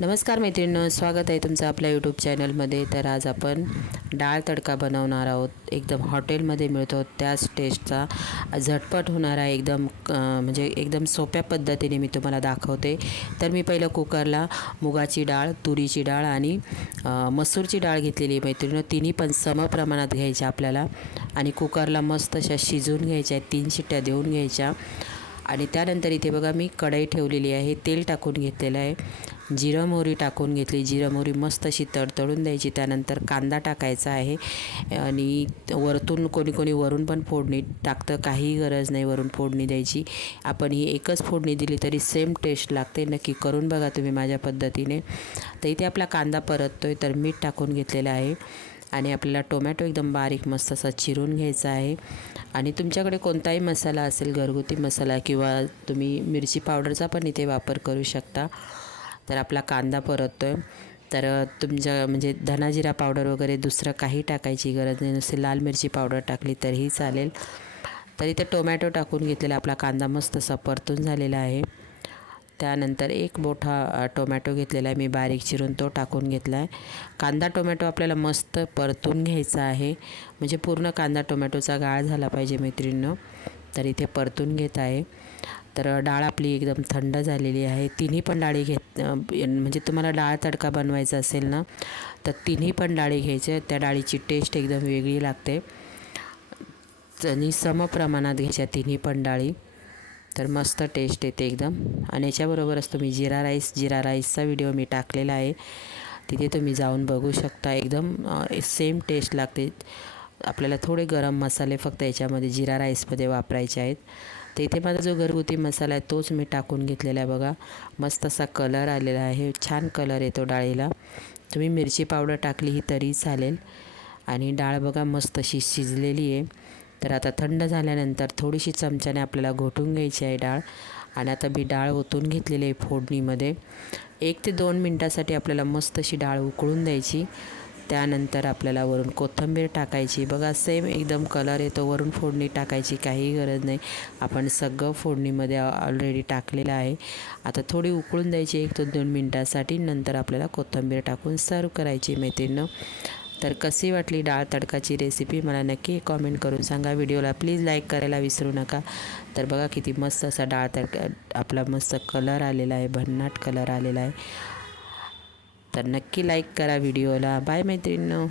नमस्कार मैत्रिणींनो स्वागत आहे तुमचं आपल्या यूट्यूब चॅनलमध्ये तर आज आपण डाळ तडका बनवणार आहोत. एकदम हॉटेलमध्ये मिळतो त्याच टेस्टचा झटपट होणारा एकदम म्हणजे एकदम सोप्या पद्धतीने मी तुम्हाला दाखवते. तर मी पहिलं कुकरला मुगाची डाळ तुरीची डाळ आणि मसूरची डाळ घेतलेली मैत्रिणीनं. तिन्ही पण सम प्रमाणात घ्यायच्या आपल्याला. आणि कुकरला मस्त अशा शिजवून घ्यायच्या तीन शिट्ट्या देऊन घ्यायच्या. आणि त्यानंतर इथे बघा मी कढई ठेवलेली आहे तेल टाकून घेतलेलं आहे जिरं मोहरी टाकून घेतली जिरं मोहरी मस्त अशी तडतडून द्यायची त्यानंतर कांदा टाकायचा आहे आणि वरतून कोणी कोणी वरून पण फोडणी टाकतं काही गरज नाही वरून फोडणी द्यायची. आपण ही एकच फोडणी दिली तरी सेम टेस्ट लागते नक्की करून बघा तुम्ही माझ्या पद्धतीने. तर इथे आपला कांदा परततो आहे तर मीठ टाकून घेतलेलं आहे. आणि आपल्याला टोमॅटो एकदम बारीक मस्त असा चिरून घ्यायचा आहे. आणि तुमच्याकडे कोणताही मसाला असेल घरगुती मसाला किंवा तुम्ही मिरची पावडरचा पण इथे वापर करू शकता. तर आपला कांदा परततो आहे तर तुमच्या म्हणजे धनाजिरा पावडर वगैरे दुसरं काही टाकायची गरज नाही. नुसती लाल मिरची पावडर टाकली तरीही चालेल. तर इथे टोमॅटो टाकून घेतलेला आपला कांदा मस्त असा परतून झालेला आहे. त्यानंतर एक मोठा टोमॅटो घेतलेला आहे. मी बारीक चिरून तो टाकून घेतला आहे कांदा टोमॅटो आपल्याला मस्त परतून घ्यायचा आहे. म्हणजे पूर्ण कांदा टोमॅटोचा गाळ झाला पाहिजे मैत्रिणीनं. तर इथे परतून घेत आहे. तर डाळ आपली एकदम थंड झालेली आहे. तिन्ही पण डाळी घेत म्हणजे तुम्हाला डाळ तडका बनवायचा असेल ना तर तिन्ही पण डाळी घ्यायच्या त्या डाळीची टेस्ट एकदम वेगळी लागते. आणि सम प्रमाणात घ्यायच्या तिन्ही पण डाळी. तर मस्त टेस्ट येते एकदम. आणि याच्याबरोबरच तुम्ही जिरा राईस जिरा राईसचा व्हिडिओ मी टाकलेला आहे. तिथे तुम्ही जाऊन बघू शकता. एकदम सेम टेस्ट लागते. आपल्याला थोडे गरम मसाले फक्त याच्यामध्ये जिरा राईसमध्ये वापरायचे आहेत. तर इथे माझा जो घरगुती मसाला आहे तोच मी टाकून घेतलेला आहे बघा. मस्त असा कलर आलेला आहे. छान कलर येतो डाळीला. तुम्ही मिरची पावडर टाकली ही तरी चालेल. आणि डाळ बघा मस्त अशी शिजलेली आहे. तर आता थंड झाल्यानंतर थोडीशी चमच्याने आपल्याला घोटून घ्यायची आहे डाळ. आणि आता मी डाळ ओतून घेतलेली आहे फोडणीमध्ये. एक ते दोन मिनटासाठी आपल्याला मस्त अशी डाळ उकळून द्यायची. त्यानंतर आपल्याला वरून कोथिंबीर टाकायची. बघा सेम एकदम कलर येतो. वरून फोडणी टाकायची काही गरज नाही. आपण सगळं फोडणीमध्ये ऑलरेडी टाकलेलं आहे. आता थोडी उकळून द्यायची एक ते दोन मिनटासाठी. नंतर आपल्याला कोथिंबीर टाकून सर्व करायची मैत्रिणीनं तर कशी वाटली डाळ तडकाची रेसिपी मला नक्की कॉमेंट करून सांगा. व्हिडिओला प्लीज लाईक करायला विसरू नका. तर बघा किती मस्त असा डाळ तडका आपला मस्त कलर आलेला आहे भन्नाट कलर आलेला आहे. तर नक्की लाईक करा व्हिडिओला बाय मैत्रिणींनो.